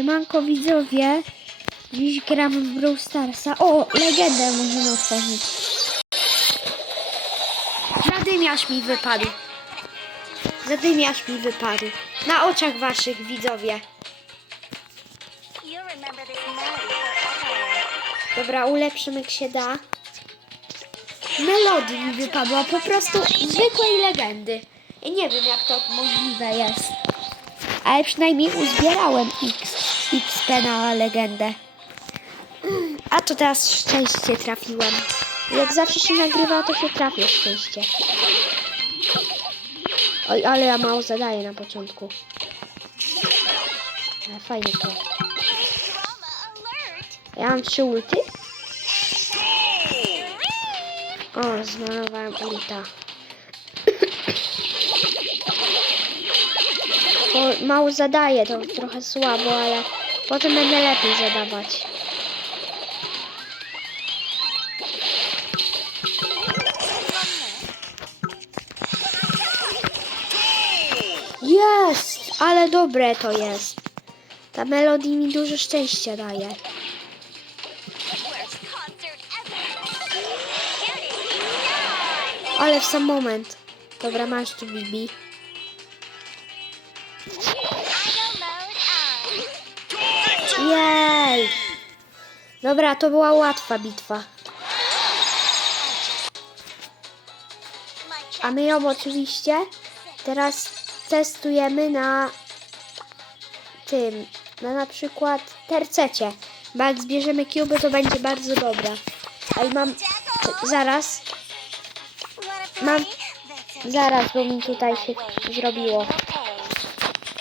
Siemanko widzowie, dziś gramy w Brawl Starsa. O, legendę możemy otworzyć. Zadymiarz mi wypadł. Zadymiarz mi wypadł. Na oczach waszych widzowie. Melody. Dobra, ulepszymy jak się da. Melodii mi wypadła, po prostu zwykłej legendy. I nie wiem jak to możliwe jest. Ale przynajmniej uzbierałem X, XP na legendę. A to teraz szczęście trafiłem. Jak zawsze się nagrywa, to się trafia szczęście. Oj, ale ja mało zadaję na początku. Ale fajnie to. Ja mam trzy ulty. O, zmarnowałem ulta. Bo mało zadaję, to trochę słabo, ale potem będę lepiej zadawać. Jest! Ale dobre to jest. Ta melodii mi dużo szczęścia daje. Ale w sam moment. Dobra, masz tu Bibi. Dobra, to była łatwa bitwa. A my ją oczywiście teraz testujemy na tym, na na przykład tercecie. Bo jak zbierzemy kuby, to będzie bardzo dobra. Ale mam, zaraz, Mam- zaraz, bo mi tutaj się zrobiło.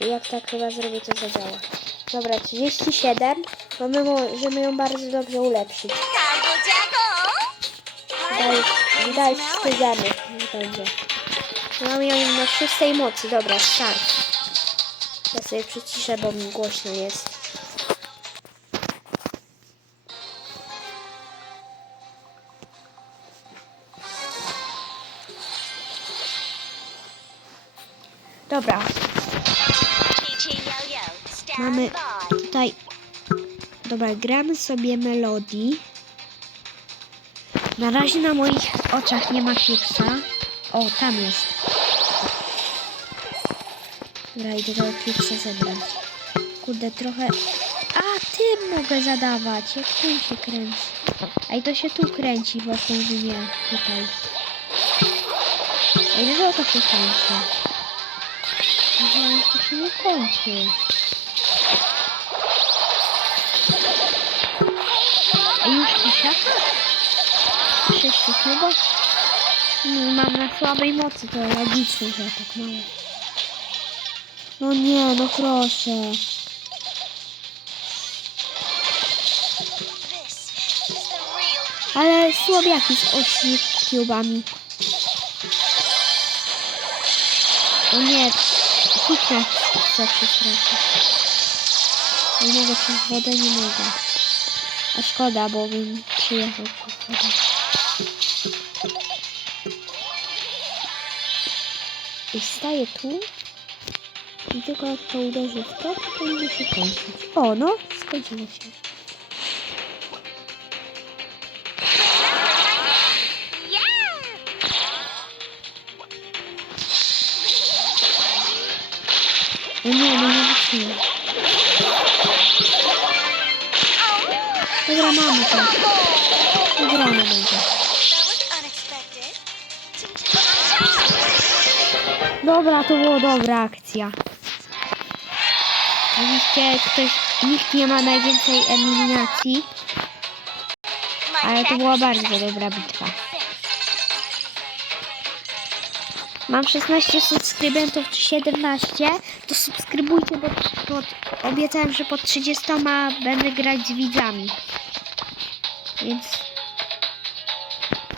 Jak tak chyba zrobię, to zadziała. Dobra, 37, bo my możemy ją bardzo dobrze ulepszyć. Wstydzamy. Nie będzie. Mam ją na szóstej mocy. Dobra, start. Ja sobie przyciszę, bo mi głośno jest. Dobra, mamy tutaj... Dobra, gramy sobie melodii. Na razie na moich oczach nie ma Fixa. O, tam jest. Dobra, idę tego Fixa zebrać. Kurde, trochę... A, tym mogę zadawać. Jak tym się kręci. Ej, to się tu kręci wokół mnie. Tutaj. Ej, no to się kończy. Że to się nie kończy. Chyba? No, mam na słabej mocy, to logiczne, że tak mało. No nie, no proszę. Ale słabiaki z ośmiu cubami. O nie, kliknę chcę przestraszyć. Nie mogę przez wodę, nie mogę. A szkoda, bo bym przyjechał przez. I staję tu. I tylko jak to uderzy w to, to powinno się kończyć. O, no, skończyło się. No nie, no nie wytrzymam. Dobra, mamy to. Wygrane będzie. Dobra, to była dobra akcja. Oczywiście ktoś, nikt nie ma najwięcej eliminacji, ale to była bardzo dobra bitwa. Mam 16 subskrybentów czy 17, to subskrybujcie, bo pod, obiecałem, że pod 30 będę grać z widzami. Więc,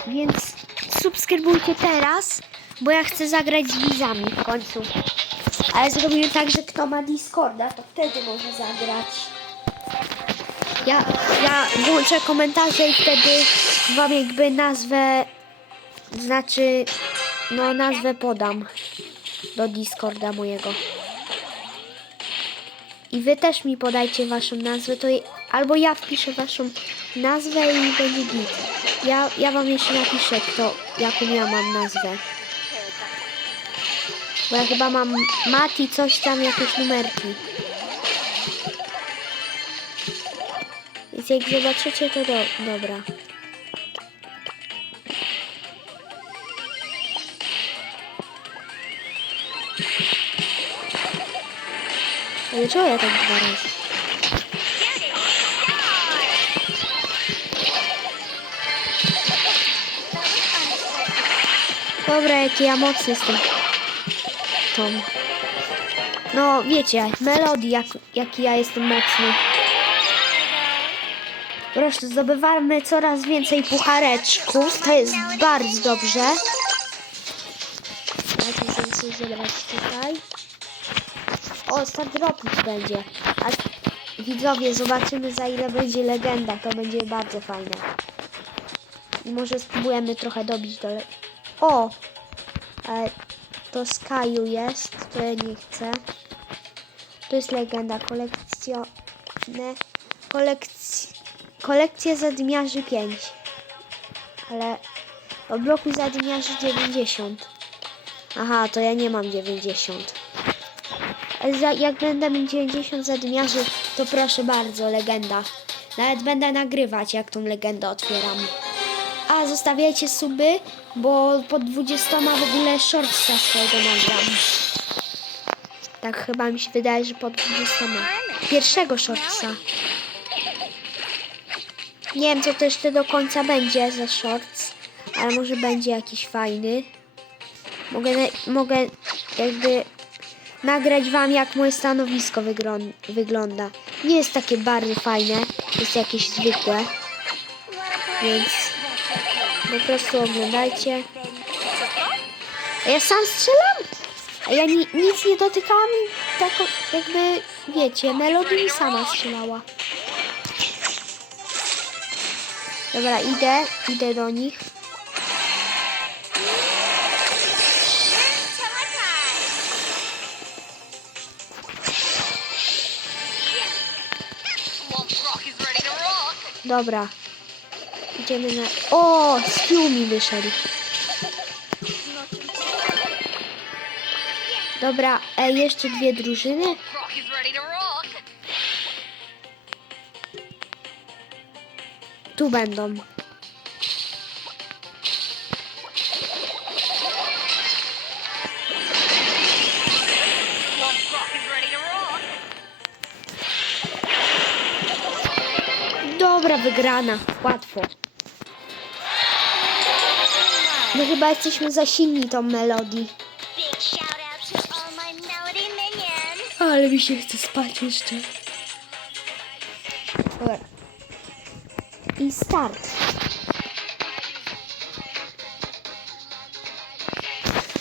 więc subskrybujcie teraz, bo ja chcę zagrać z widzami w końcu. Ale zrobimy tak, że kto ma Discorda, to wtedy może zagrać. Ja, ja włączę komentarze i wtedy wam jakby nazwę, znaczy, no nazwę podam do Discorda mojego. i wy też mi podajcie waszą nazwę, to je, albo ja wpiszę waszą nazwę i będzie git. Ja, ja wam jeszcze napiszę, kto, jaką ja mam nazwę. Bo ja chyba mam Mati, coś tam, jakieś numerki. Więc jak zobaczycie, to do, dobra. Ale czemu ja tak dwa razy? Dobra, jaki ja mocny jestem. Tom. No, wiecie, melodii, jak, jaki ja jestem mocny. Proszę, zdobywamy coraz więcej puchareczków. To jest bardzo dobrze. Dajcie więcej zebrać tutaj. O, Star Dropnik będzie. A widzowie, zobaczymy za ile będzie legenda. To będzie bardzo fajne. I może spróbujemy trochę dobić do... O! Ale to Skyu jest, ja nie chcę. To jest legenda. Kolekcjo... Ne... Kolekc... Kolekcja zadymiarzy 5. Ale... O bloku zadymiarzy 90. Aha, to ja nie mam 90. Ale za, jak będę mieć 90 zadymiarzy, to proszę bardzo, legenda. Nawet będę nagrywać, jak tą legendę otwieram. A, zostawiajcie suby, bo po 20 w ogóle shortsa swojego nagram. Tak chyba mi się wydaje, że po 20 Pierwszego shortsa. Nie wiem, co to jeszcze do końca będzie za shorts, ale może będzie jakiś fajny. Mogę, mogę jakby nagrać wam, jak moje stanowisko wyglą- wygląda. Nie jest takie bardzo fajne, jest jakieś zwykłe, więc po prostu oglądajcie. A ja sam strzelam? A ja ni- nic nie dotykałam, tak jakby, wiecie, melodii mi sama strzelała. Dobra, idę, idę do nich. Dobra. Idziemy na... O! Skill mi wyszedł. Dobra, e, jeszcze dwie drużyny. Tu będą. Dobra, wygrana. Łatwo. My chyba jesteśmy za silni tą melodii. Big shout out to all my melody minions. Ale mi się chce spać jeszcze. Dobra. I start.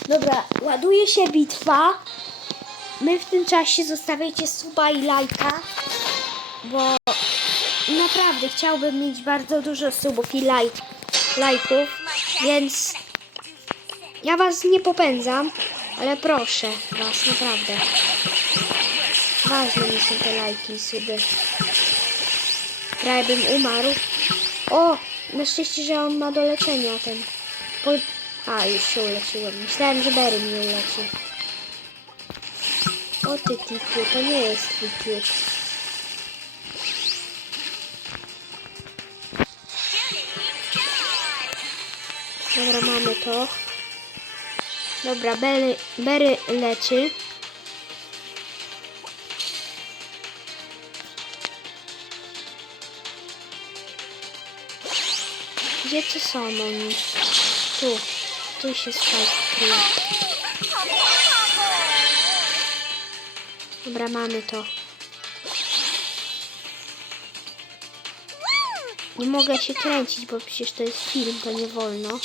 Dobra, ładuje się bitwa. My w tym czasie zostawiajcie suba i lajka, bo naprawdę chciałbym mieć bardzo dużo subów i laj, lajków, więc ja was nie popędzam, ale proszę was, naprawdę. Ważne mi są te lajki suby. Prawie bym umarł. O! Na szczęście, że on ma do leczenia ten. Po... A, już się uleczyłem. Myślałem, że Berry mnie uleczy. O ty Tiku, to nie jest twój kiuk. Dobra, mamy to. Dobra, Berry, Berry leczy. Gdzie to są oni? Tu. Tu się spać kryje. Dobra, mamy to. Nie mogę się kręcić, bo przecież to jest film, to nie wolno.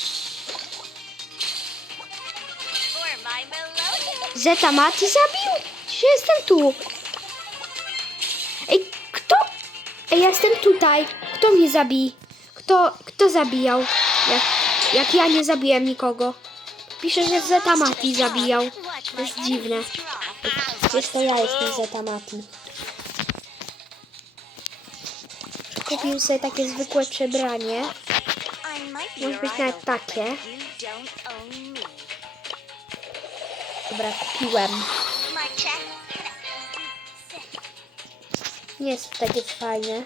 Zeta Mati zabił? Czy jestem tu? Ej, kto? Ej, ja jestem tutaj. Kto mnie zabije? Kto, kto zabijał? Jak, jak ja nie zabiłem nikogo. Pisze, że Zeta Mati zabijał. To jest dziwne. Przecież to ja jestem Zeta Mati. kupił sobie takie zwykłe przebranie. Może być nawet takie. Dobra, kupiłem. Nie jest takie fajne.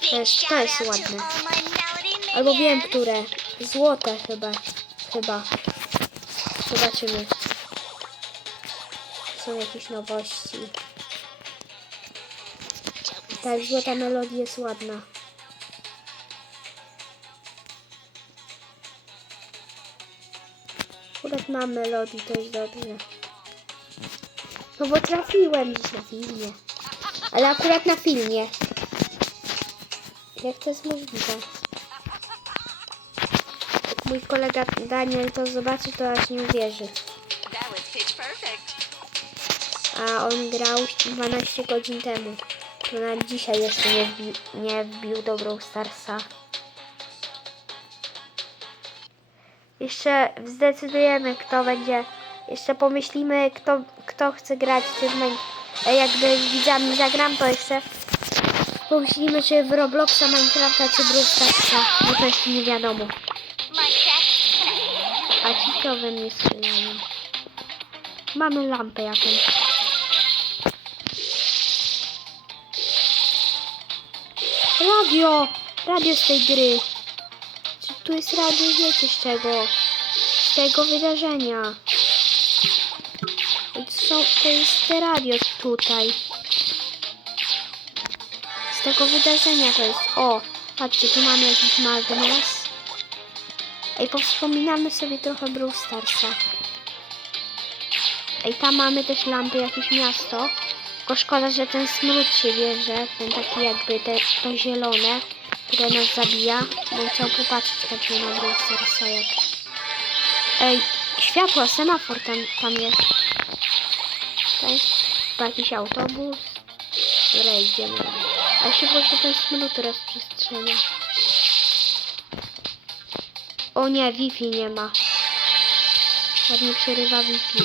Big To jest- ładne. Albo wiem, które. Złote chyba. Chyba. Zobaczymy. Są jakieś nowości. Tak, złota melodia jest ładna. Akurat mam melodii, to jest dobrze. No bo trafiłem dziś na filmie. Ale akurat na filmie. Jak to jest możliwe? Jak mój kolega Daniel to zobaczy, to aż nie uwierzy. A on grał 12 godzin temu. To nawet dzisiaj jeszcze nie wbił, nie wbił do Brawl Starsa. Jeszcze zdecydujemy, kto będzie. Jeszcze pomyślimy, kto, kto chce grać w tym. Min- e, Jakby z widzami zagram, to jeszcze pomyślimy, czy w Robloxa, Minecrafta, czy Brawl Starsa. Bo to jeszcze nie wiadomo. A ci co we mnie strzelają? Mamy lampę jakąś. Radio! Radio z tej gry. Tu jest radio? Wiecie z czego? Z tego wydarzenia. I to jest radio tutaj. Z tego wydarzenia to jest. O, patrzcie, tu mamy jakiś magnes. Ej, powspominamy sobie trochę Brawl. Ej, tam mamy też lampy, jakieś miasto. Tylko szkoda, że ten smród się bierze, ten taki jakby te, to zielone, które nas zabija. Bym chciał popatrzeć chętnie na jak... Ej, światła, semafor tam, tam jest. To jest jakiś autobus. Dobra, idziemy. A się ten smród rozprzestrzenia. O nie, Wi-Fi nie ma. Ładnie przerywa Wi-Fi.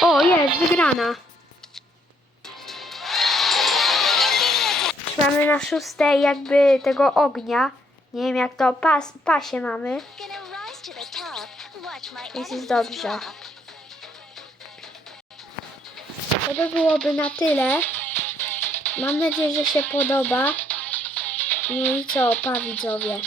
O, jest, wygrana. Mamy na szóstej jakby tego ognia. Nie wiem jak to, pas, pasie mamy. My Jest, dobrze. To by byłoby na tyle. Mam nadzieję, że się podoba. No i co, pa widzowie.